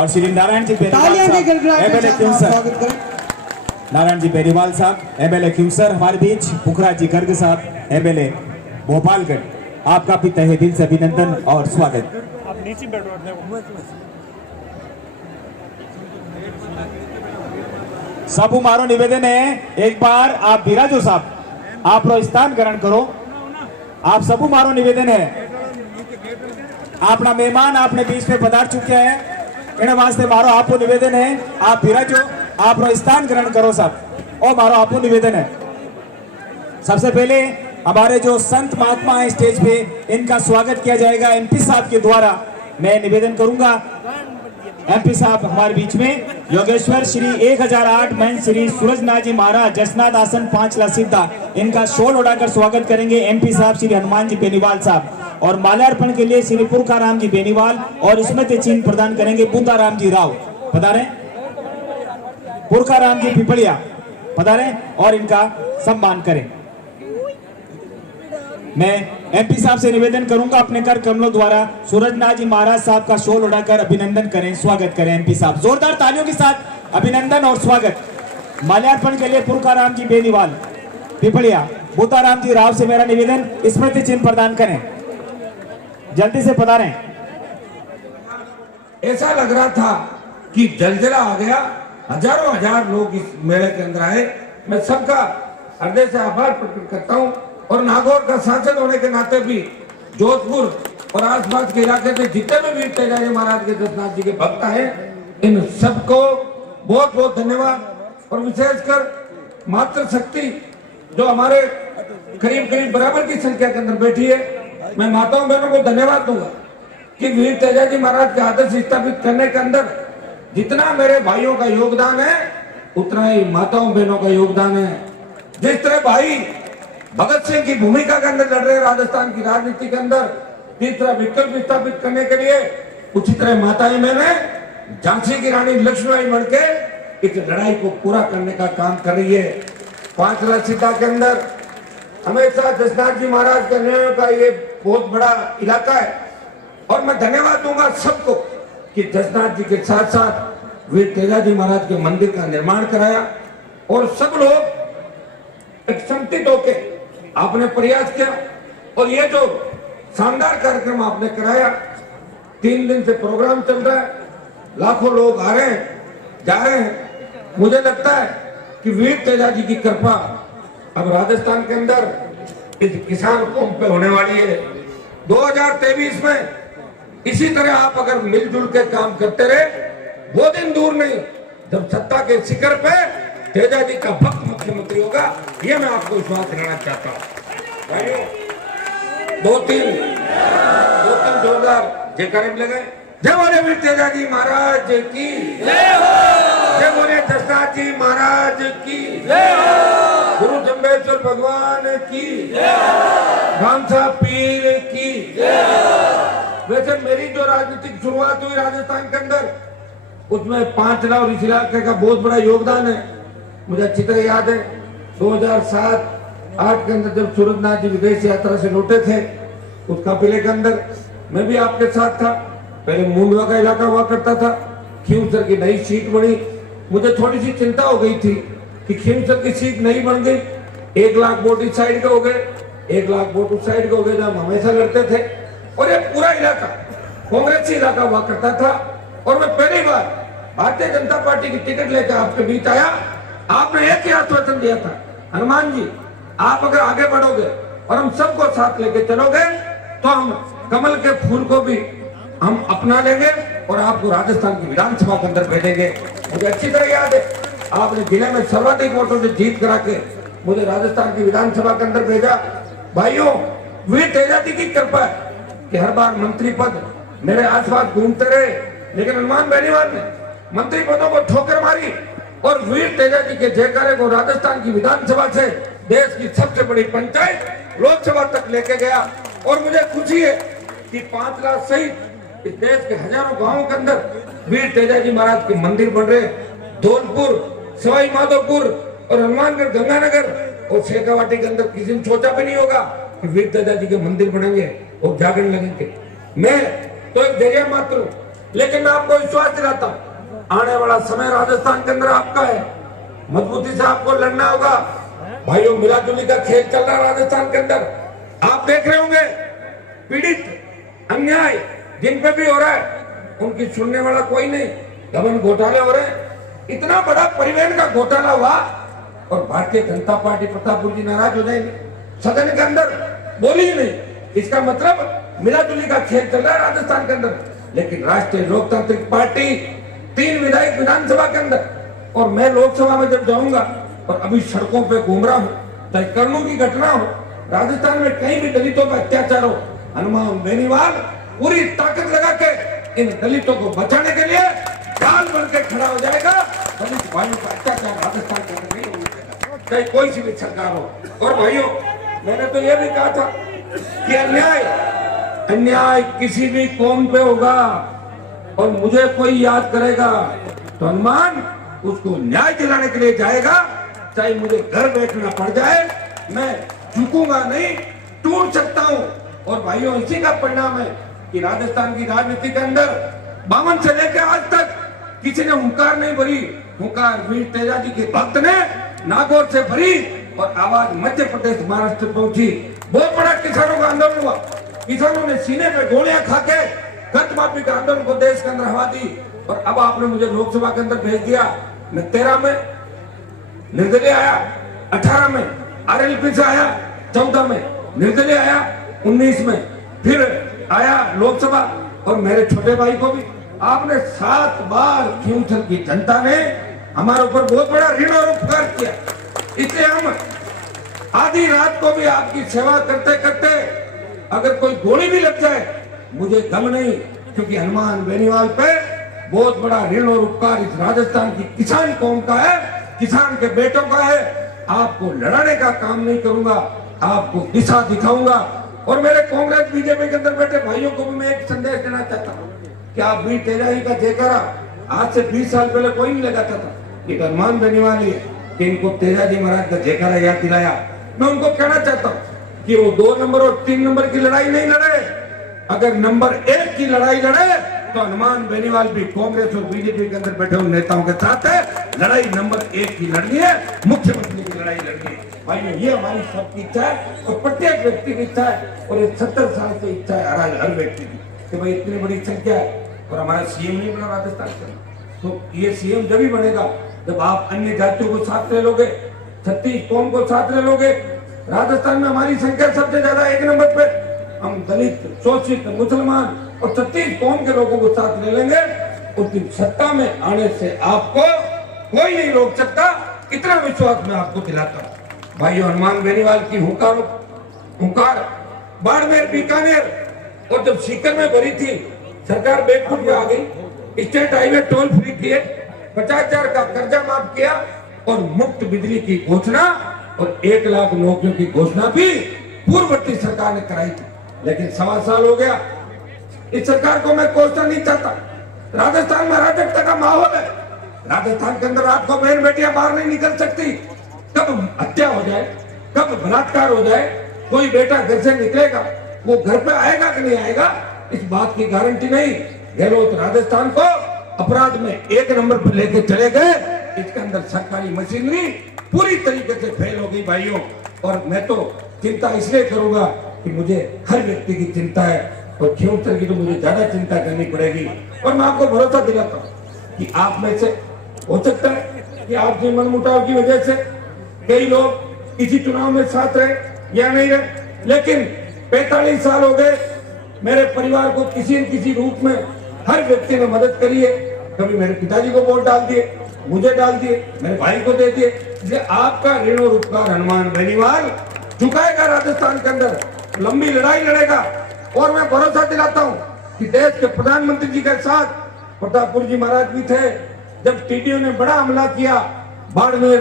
और श्री नारायण जी बेनीवाल एमएलए क्यूसर, नारायण जी बेनीवाल साहब एमएलए क्यूसर हमारे बीच, पुखराज जी गर्ग साहब एमएलए भोपालगढ़, आपका भी तहे दिल से अभिनंदन और स्वागत। सब मारो निवेदन है, एक बार आप बिराजो साहब आप रो स्थान ग्रहण करो। आप सब मारो निवेदन है, अपना मेहमान आपने बीच में पधार चुके हैं, इन वास्ते मारो आपको निवेदन है आप बिराजो आप रो स्थान ग्रहण करो साहब, और मारो आपको निवेदन है। सबसे पहले हमारे जो संत महात्मा है स्टेज पे, इनका स्वागत किया जाएगा एमपी साहब के द्वारा। मैं निवेदन करूंगा एमपी साहब हमारे बीच में, योगेश्वर श्री 1008 महंत श्री सूरजनाथ जी महाराज जसनाथ आसन 5 ला सीधा, इनका शॉल उड़ाकर स्वागत करेंगे एमपी साहब श्री हनुमान जी बेनीवाल साहब। और माल्यार्पण के लिए श्री पुरखाराम जी बेनीवाल और स्मृति चिन्ह प्रदान करेंगे बुद्धाराम जी राव, पधारें। पुरखाराम जी पिपलिया पधारें और इनका सम्मान करें। मैं एमपी साहब से निवेदन करूंगा अपने कर कमलों द्वारा सूरजनाथ जी महाराज साहब का शॉल उड़ाकर अभिनंदन करें, स्वागत करें एमपी साहब। जोरदार तालियों के साथ अभिनंदन और स्वागत। माल्यार्पण के लिए पुरखाराम जी बेनीवाल पिपलिया बुद्धाराम जी राव से मेरा निवेदन, स्मृति चिन्ह प्रदान करें, जल्दी से पधारें। ऐसा लग रहा था कि जलजला आ गया, हजारों हजार लोग इस मेले के अंदर आए। मैं सबका हृदय से आभार प्रकट करता हूं, और नागौर का सांसद होने के नाते भी जोधपुर और आसपास के इलाके से जितने भी वीर तेजाजी महाराज के जसनाथ जी के भक्त हैं, इन सबको बहुत बहुत धन्यवाद। और विशेषकर मातृशक्ति जो हमारे करीब करीब बराबर की संख्या के अंदर बैठी है, मैं माताओं बहनों को धन्यवाद दूंगा कि वीर तेजाजी महाराज के आदर्श स्थापित करने के अंदर जितना मेरे भाइयों का योगदान है, उतना ही माताओं बहनों का योगदान है। जिस तरह भाई भगत सिंह की भूमिका के अंदर लड़ रहे राजस्थान की राजनीति के अंदर तीसरा विकल्प स्थापित करने के लिए, उसी तरह माताएं मैंने झांसी की रानी लक्ष्मीबाई बनके इस लड़ाई को पूरा करने का काम कर रही है। 5 लाख सीधा के अंदर हमेशा जसनाथ जी महाराज के न्यायों का ये बहुत बड़ा इलाका है, और मैं धन्यवाद दूंगा सबको कि जसनाथ जी के साथ साथ वीर तेजाजी महाराज के मंदिर का निर्माण कराया, और सब लोग एक संगठित होके आपने प्रयास किया। और ये जो शानदार कार्यक्रम आपने कराया, 3 दिन से प्रोग्राम चल रहा है, लाखों लोग आ रहे हैं जा रहे हैं। मुझे लगता है कि वीर तेजाजी की कृपा अब राजस्थान के अंदर इस किसान कौम पे होने वाली है। 2023 में इसी तरह आप अगर मिलजुल के काम करते रहे, वो दिन दूर नहीं जब सत्ता के शिखर पे तेजाजी का भक्त मुख्यमंत्री होगा, ये मैं आपको विश्वास दिलाना चाहता हूँ। भाइयों, दो तीन जोरदार जयकारे लगे। जय बोले वीर तेजाजी महाराज की जय हो, जय बोले जसनाथ जी महाराज की जय हो, गुरु जम्बेश्वर भगवान की जय हो, खानसा पीर की जय हो। वैसे मेरी जो राजनीतिक शुरुआत हुई राजस्थान के अंदर, उसमें 5 लाख और इस इलाके का बहुत बड़ा योगदान है। मुझे अच्छी तरह याद है 2007-8 के अंदर जब सूरजनाथ जी विदेश यात्रा से लौटे थे, उस काफिले के अंदर मैं भी आपके साथ था। पहले मुंडवा का इलाका हुआ करता था, खींवसर की नई सीट बनी। मुझे थोड़ी सी चिंता हो गई थी कि खींवसर की सीट नहीं बन गई, 1 लाख वोट इस साइड के हो गए, 1 लाख वोट उस साइड के हो गए, जब हम हमेशा लड़ते थे। और ये पूरा इलाका कांग्रेसी इलाका हुआ करता था, और मैं पहली बार भारतीय जनता पार्टी की टिकट लेकर आपके बीच आया। आपने एक ही आश्वासन दिया था, हनुमान जी आप अगर आगे बढ़ोगे और हम सबको साथ लेके चलोगे, तो हम कमल के फूल को भी हम अपना लेंगे और आपको राजस्थान की विधानसभा के अंदर भेजेंगे। मुझे अच्छी तरह याद है आपने जिले में सर्वाधिक वोटों से जीत करा के मुझे राजस्थान की विधानसभा के अंदर भेजा। भाइयों, वीर तेजाजी की कृपा है कि हर बार मंत्री पद मेरे आसपास घूमते रहे, लेकिन हनुमान बेनीवाल ने मंत्री पदों को ठोकर मारी और वीर तेजाजी के जयकारे को राजस्थान की विधानसभा से देश की सबसे बड़ी पंचायत लोकसभा तक लेके गया। और मुझे खुशी है कि 5 लाख सहित इस देश के हजारों गांवों के अंदर वीर तेजाजी महाराज के मंदिर बन रहे। धौलपुर, सवाई माधोपुर और हनुमानगढ़, गंगानगर और शेखावाटी के अंदर किसी ने सोचा भी नहीं होगा कि वीर तेजाजी के मंदिर बनेंगे और जागरण लगेंगे। मैं तो एक जरिया मात्र हूं लेकिन मैं आपको विश्वास दिलाता हूँ, आने वाला समय राजस्थान के अंदर आपका है, मजबूती से आपको लड़ना होगा। भाइयों, मिलाजुली का खेल चल रहा है राजस्थान के अंदर। आप देख रहे होंगे पीड़ित, अन्याय जिन पे भी हो रहा है, उनकी सुनने वाला कोई नहीं। गबन घोटाले हो रहे हैं, इतना बड़ा परिवहन का घोटाला हुआ और भारतीय जनता पार्टी प्रतापपुर जी नाराज हो जाएंगे, सदन के अंदर बोली ही नहीं। इसका मतलब मिलाजुली का खेल चल रहा है राजस्थान के अंदर। लेकिन राष्ट्रीय लोकतांत्रिक पार्टी 3 विधायक विधानसभा के अंदर, और मैं लोकसभा में जब जाऊंगा और अभी सड़कों पे घूम रहा हूँ, चाहे कर्नूल की घटना हो, राजस्थान में कहीं भी दलितों पर अत्याचार हो, हनुमान बेनीवाल पूरी ताकत लगा के इन दलितों को बचाने के लिए ढाल बन के खड़ा हो जाएगा। दलित भाइयों का अत्याचार राजस्थान के अंदर नहीं होने देगा, चाहे कोई सी भी सरकार हो। और भाइयों, मैंने तो यह भी कहा था कि अन्याय किसी भी कौम पे होगा और मुझे कोई याद करेगा तो हनुमान उसको न्याय दिलाने के लिए जाएगा, चाहे मुझे घर बैठना पड़ जाए, मैं झुकूंगा नहीं, टूट सकता हूं। और भाइयों, इसी का परिणाम है कि राजस्थान की राजनीति के अंदर 52 से लेकर आज तक किसी ने हुंकार नहीं भरी। हुंकार वीर तेजाजी के भक्त ने नागौर से भरी और आवाज मध्य प्रदेश महाराष्ट्र पहुंची। बहुत बड़ा किसानों का आंदोलन हुआ, किसानों ने सीने पे गोलियां खा के कर्ज माफी का आंदोलन को देश के अंदर हवा दी। और अब आपने मुझे लोकसभा के अंदर भेज दिया। मैं 13 में निर्दलीय आया, 18 में आरएलपी से आया, 14 में निर्दलीय आया, 19 में फिर आया लोकसभा। और मेरे छोटे भाई को भी आपने 7 बार खींवसर की जनता ने हमारे ऊपर बहुत बड़ा ऋण और उपकार किया। इसलिए हम आधी रात को भी आपकी सेवा करते करते अगर कोई गोली भी लग जाए मुझे गम नहीं, क्योंकि हनुमान बेनीवाल पे बहुत बड़ा ऋण और उपकार इस राजस्थान की किसान कौम का है, किसान के बेटों का है। आपको लड़ाने का काम नहीं करूंगा, आपको दिशा दिखाऊंगा। और मेरे कांग्रेस बीजेपी के अंदर बैठे भाइयों को भी मैं एक संदेश देना चाहता हूँ कि आप वीर तेजाजी का जयकारा आज से 20 साल पहले कोई नहीं लगाता था, ये हनुमान बेनीवाल है कि इनको तेजाजी महाराज का जयकारा याद दिलाया। मैं उनको कहना चाहता हूँ कि वो 2 नंबर और 3 नंबर की लड़ाई नहीं लड़े, अगर नंबर 1 की लड़ाई लड़े तो हनुमान बेनीवाल भी कांग्रेस और बीजेपी के अंदर बैठे हुए नेताओं के साथ है। लड़ाई नंबर 1 की लड़नी है, मुख्यमंत्री की लड़ाई लड़नी है। भाइयों, ये हमारी सबकी इच्छा है और प्रत्येक व्यक्ति की इच्छा है, और ये 70 साल से इच्छा है हर व्यक्ति की कि भाई इतनी बड़ी संख्या है और हमारा सीएम नहीं बना राजस्थान का। तो ये सीएम जब ही बनेगा जब आप अन्य जातियों को साथ ले लोगे, 36 कौम को साथ ले लोगे। राजस्थान में हमारी संख्या सबसे ज्यादा 1 नंबर पे, हम दलित, शोषित, मुसलमान और 36 कौम के लोगों को साथ ले लेंगे। उस दिन सत्ता में आने से आपको कोई नहीं रोक सकता, इतना विश्वास मैं आपको दिलाता हूँ। भाइयों, हनुमान बेनीवाल की हुंकार बाड़मेर, बीकानेर और जब सीकर में भरी थी, सरकार बेवकूफ आ गई, स्टेट हाईवे टोल फ्री किए, 50,000 का कर्जा माफ किया और मुफ्त बिजली की घोषणा और 1 लाख नौकरियों की घोषणा भी पूर्ववर्ती सरकार ने कराई थी। लेकिन 1.25 साल हो गया, इस सरकार को मैं कोसना नहीं चाहता। राजस्थान में अराजकता का माहौल है, राजस्थान के अंदर रात को बहन बेटियां बाहर नहीं निकल सकती। कब हत्या हो जाए, कब बलात्कार हो जाए, कोई बेटा घर से निकलेगा, वो घर पे आएगा कि नहीं आएगा, इस बात की गारंटी नहीं। गहलोत राजस्थान को अपराध में 1 नंबर पर लेके चले गए। इसके अंदर सरकारी मशीनरी पूरी तरीके से फेल हो गई भाइयों। और मैं तो चिंता इसलिए करूंगा कि मुझे हर व्यक्ति की चिंता है और खींवसर की तो मुझे ज्यादा चिंता करनी पड़ेगी। और मैं आपको भरोसा दिलाता हूँ कि आप में से हो सकता है कि आपके मनमुटाव की वजह से कई लोग किसी चुनाव में साथ रहे या नहीं रहे, लेकिन 45 साल हो गए मेरे परिवार को किसी न किसी रूप में हर व्यक्ति ने मदद करी है। कभी मेरे पिताजी को वोट डाल दिए, मुझे डाल दिए, मेरे भाई को दे दिए। इसलिए आपका ऋण और उपकार हनुमान बेनीवाल चुकाएगा, राजस्थान के अंदर लंबी लड़ाई लड़ेगा। और मैं भरोसा दिलाता हूँ कि देश के प्रधानमंत्री जी के साथ प्रतापपुर जी महाराज भी थे। जब टीडीओ ने बड़ा हमला किया बाड़मेर,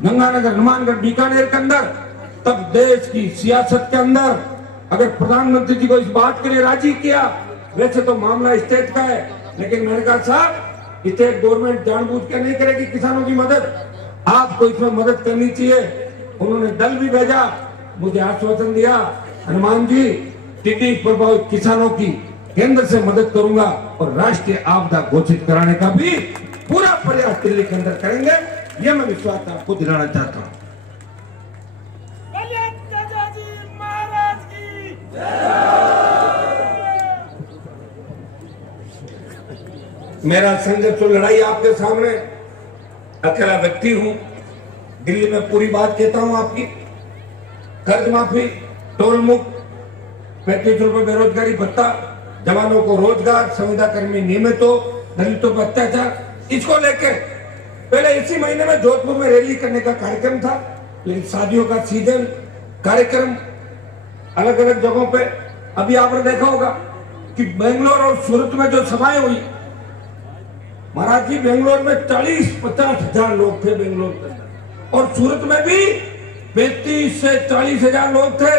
गंगानगर, हनुमानगढ़, बीकानेर के अंदर, तब देश की सियासत के अंदर अगर प्रधानमंत्री जी को इस बात के लिए राजी किया, वैसे तो मामला स्टेट का है, लेकिन मैंने कहा साहब स्टेट गवर्नमेंट जानबूझ के नहीं करेगी किसानों की मदद, आपको इसमें मदद करनी चाहिए। उन्होंने दल भी भेजा, मुझे आश्वासन दिया हनुमान जी टिड्डी प्रभावित किसानों की केंद्र से मदद करूंगा और राष्ट्रीय आपदा घोषित कराने का भी पूरा प्रयास दिल्ली के अंदर करेंगे। यह मैं विश्वास आपको दिलाना चाहता हूं। महाराज की मेरा संघर्ष और लड़ाई आपके सामने, अकेला व्यक्ति हूं। दिल्ली में पूरी बात कहता हूं आपकी। कर्ज माफी, टोल मुक्त, 35 रुपए बेरोजगारी भत्ता, जवानों को रोजगार, संविदा कर्मी नियमित हो, दलितों पर अत्याचार, इसको लेके पहले इसी महीने में जोधपुर में रैली करने का कार्यक्रम था, लेकिन शादियों का सीजन, कार्यक्रम अलग अलग जगहों पे। अभी आपने देखा होगा कि बेंगलोर और सूरत में जो सभाएं हुई, महाराज जी बेंगलोर में 40-50 हजार लोग थे बेंगलोर के अंदर, और सूरत में भी 35 से 40 हजार लोग थे।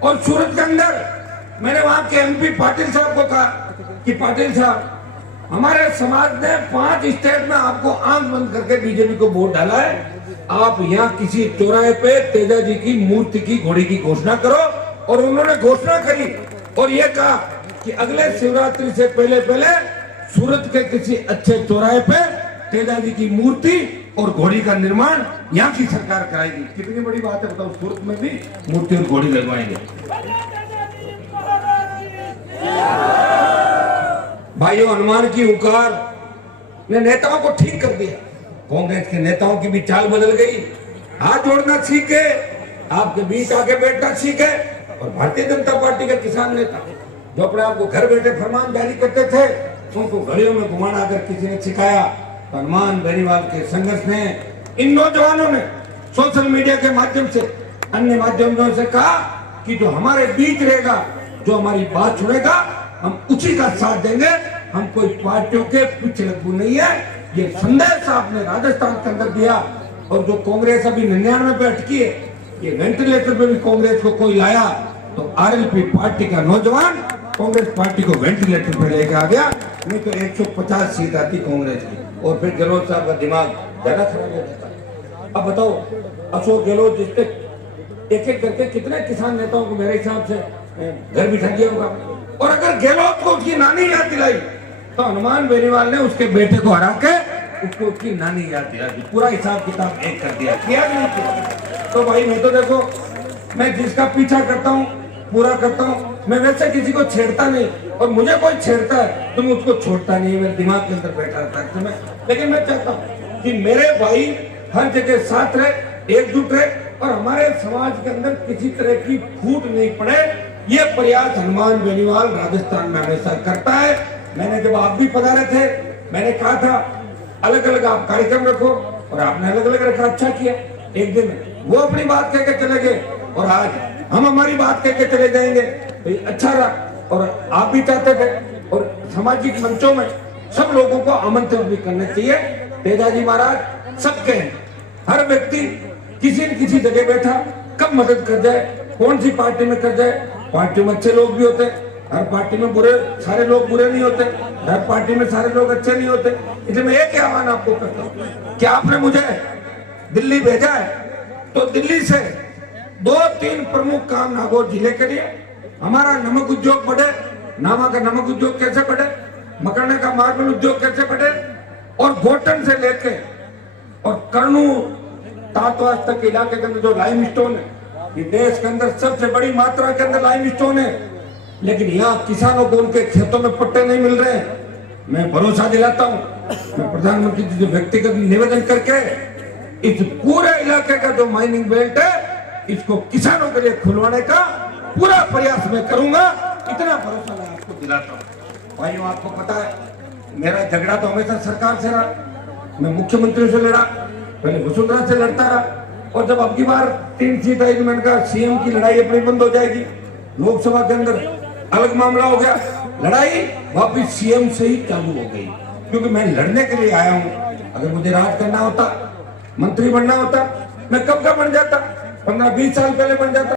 और सूरत के अंदर मैंने वहां के एमपी पाटिल साहब को कहा कि पाटिल साहब, हमारे समाज ने 5 स्टेट में आपको आंख बंद करके बीजेपी को वोट डाला है, आप यहाँ किसी चौराहे पे तेजा जी की मूर्ति की घोड़ी की घोषणा करो। और उन्होंने घोषणा करी और ये कहा कि अगले शिवरात्रि से पहले पहले सूरत के किसी अच्छे चौराहे पे तेजा जी की मूर्ति और घोड़ी का निर्माण यहाँ की सरकार कराएगी। कितनी बड़ी बात है, बताओ। सूरत में भी मूर्ति और घोड़ी लगवाएंगे। भाइयों, हनुमान की हुंकार ने नेताओं को ठीक कर दिया। कांग्रेस के नेताओं की भी चाल बदल गई। हाथ जोड़ना सीखे, आपके बीच आके बैठना सीखे। और भारतीय जनता पार्टी के किसान नेता जो अपने आप को घर बैठे फरमान जारी करते थे, उनको घड़ियों में घुमाना अगर किसी ने सिखाया, तो हनुमान बेनीवाल के संघर्ष ने, इन नौजवानों ने सोशल मीडिया के माध्यम से, अन्य माध्यमों से कहा कि जो हमारे बीच रहेगा, जो हमारी बात सुनेगा, हम उसी का साथ देंगे। हम कोई पार्टियों के पीछे लगू नहीं है। ये संदेश आपने राजस्थान के अंदर दिया। और जो कांग्रेस अभी 99 पे अटकी है, ये वेंटिलेटर पे भी कांग्रेस को कोई लाया तो आरएलपी पार्टी का नौजवान कांग्रेस पार्टी को वेंटिलेटर पे लेके आ गया। नहीं तो 150 सीट आती कांग्रेस की। और फिर गहलोत साहब का दिमाग ज्यादा खराब हो जाता। अब बताओ, अशोक गहलोत जिसके एक एक करके कितने किसान नेताओं को मेरे हिसाब से घर बिठा दिया होगा। और अगर गहलोत को उसकी नानी याद दिलाई, तो हनुमान बेनीवाल ने उसके बेटे को हरा के उसको उसकी नानी याद दिला दी। पूरा हिसाब किताब एक कर दिया, किया नहीं किया। तो भाई मैं तो देखो, मैं जिसका पीछा करता हूँ पूरा करता हूँ। मैं वैसे किसी को छेड़ता नहीं, और मुझे कोई छेड़ता है तो मैं उसको छोड़ता नहीं। मेरे दिमाग के अंदर बैठा रहता है। लेकिन मैं चाहता हूँ कि मेरे भाई हर जगह साथ रहे, एकजुट रहे, और हमारे समाज के अंदर किसी तरह की फूट नहीं पड़े। ये प्रयास हनुमान बेनीवाल राजस्थान में हमेशा करता है। मैंने जब आप भी पधारे थे, मैंने कहा था अलग अलग आप कार्यक्रम रखो, और आपने अलग अलग रखा, अच्छा किया। एक दिन वो अपनी बात कह के चले गए, और आज हम हमारी बात कह के चले जाएंगे, तो अच्छा रहा। और आप भी चाहते थे, और सामाजिक मंचों में सब लोगों को आमंत्रण भी करना चाहिए। तेजाजी महाराज सबके हैं, हर व्यक्ति किसी न किसी जगह बैठा कब मदद कर जाए, कौन सी पार्टी में कर जाए। पार्टी में अच्छे लोग भी होते, हर पार्टी में बुरे, सारे लोग बुरे नहीं होते, हर पार्टी में सारे लोग अच्छे नहीं होते। इसलिए मैं एक आह्वान आपको करता हूँ कि आपने मुझे दिल्ली भेजा है, तो दिल्ली से 2-3 प्रमुख काम नागौर जिले के लिए। हमारा नमक उद्योग बढ़े, नामा का नमक उद्योग कैसे बढ़े, मकरने का मार्बल उद्योग कैसे बढ़े, और गोटन से लेके और कर्नू तातवास तक इलाके के अंदर जो लाइम स्टोन है, ये देश के अंदर सबसे बड़ी मात्रा के अंदर लाइम स्टोन है। लेकिन यहाँ किसानों को उनके खेतों में पट्टे नहीं मिल रहे हैं। मैं भरोसा दिलाता हूँ, मैं प्रधानमंत्री जी से व्यक्तिगत निवेदन करके इस पूरे इलाके का जो माइनिंग बेल्ट है, इसको किसानों के लिए खुलवाने का पूरा प्रयास मैं करूंगा। इतना भरोसा मैं आपको दिलाता हूँ। भाइयों, आपको पता है मेरा झगड़ा तो हमेशा सरकार से रहा। मैं मुख्यमंत्री से लड़ा, पहले वसुंधरा से लड़ता रहा, और जब अब की बार 3 सीट आई तो मैंने कहा सीएम की लड़ाई अपनी बंद हो जाएगी। लोकसभा के अंदर अलग मामला हो गया, लड़ाई वापिस सीएम से ही चालू हो गई। क्योंकि मैं लड़ने के लिए आया हूँ। अगर मुझे राज करना होता, मंत्री बनना होता, मैं कब का बन जाता, 15-20 साल पहले बन जाता।